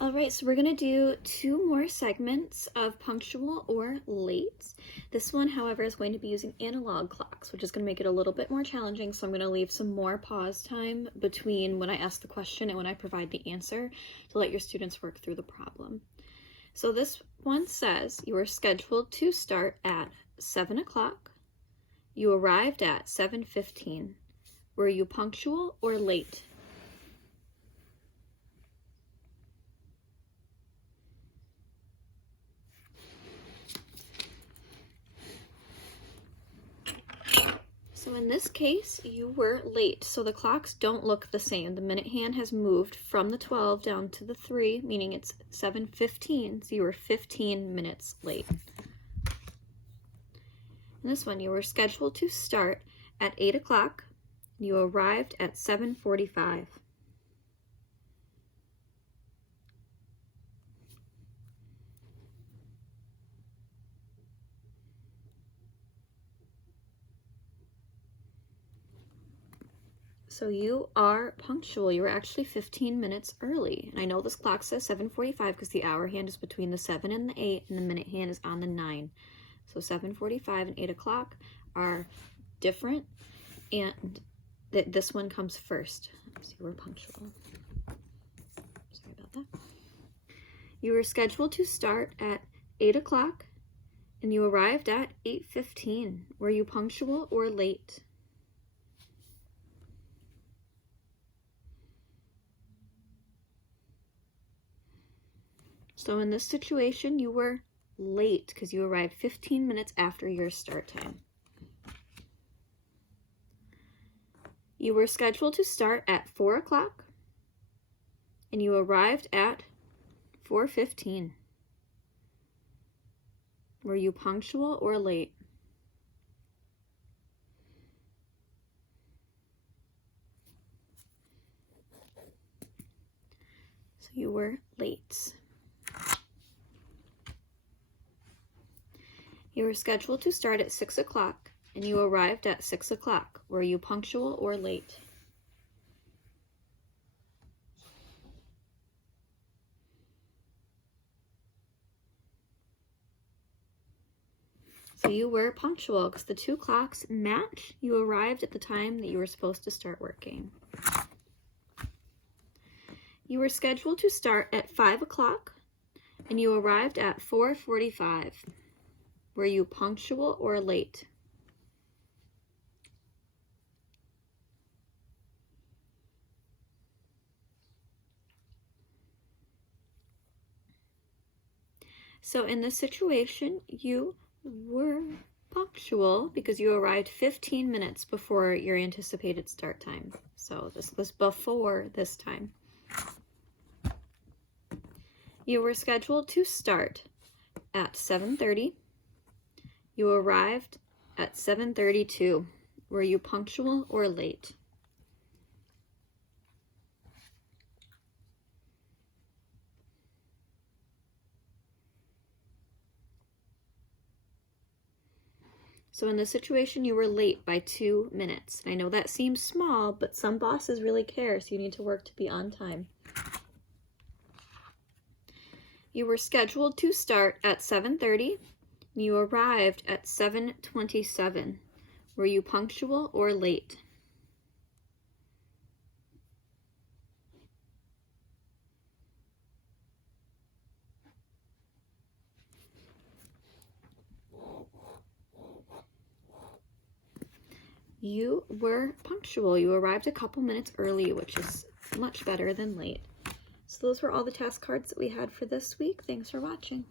All right, so we're gonna do two more segments of punctual or late. This one, however, is going to be using analog clocks, which is gonna make it a little bit more challenging. So I'm gonna leave some more pause time between when I ask the question and when I provide the answer to let your students work through the problem. So this one says you were scheduled to start at 7 o'clock. You arrived at 7:15. Were you punctual or late? So in this case, you were late. So the clocks don't look the same. The minute hand has moved from the 12 down to the 3, meaning it's 7:15. So you were 15 minutes late. In this one, you were scheduled to start at 8 o'clock. You arrived at 7:45. So you are punctual. You were actually 15 minutes early. And I know this clock says 7:45 because the hour hand is between the 7 and the 8, and the minute hand is on the 9. So 7:45 and 8 o'clock are different, and this one comes first. So you were punctual. Sorry about that. You were scheduled to start at 8 o'clock, and you arrived at 8:15. Were you punctual or late? So in this situation, you were late because you arrived 15 minutes after your start time. You were scheduled to start at 4 o'clock, and you arrived at 4:15. Were you punctual or late? So you were late. You were scheduled to start at 6 o'clock, and you arrived at 6 o'clock. Were you punctual or late? So you were punctual because the two clocks match. You arrived at the time that you were supposed to start working. You were scheduled to start at 5 o'clock, and you arrived at 4:45. Were you punctual or late? So in this situation, you were punctual because you arrived 15 minutes before your anticipated start time. So this was before this time. You were scheduled to start at 7:30. You arrived at 7:32. Were you punctual or late? So in this situation, you were late by 2 minutes. And I know that seems small, but some bosses really care, so you need to work to be on time. You were scheduled to start at 7:30. You arrived at 7:27. Were you punctual or late? You were punctual. You arrived a couple minutes early, which is much better than late. So those were all the task cards that we had for this week. Thanks for watching.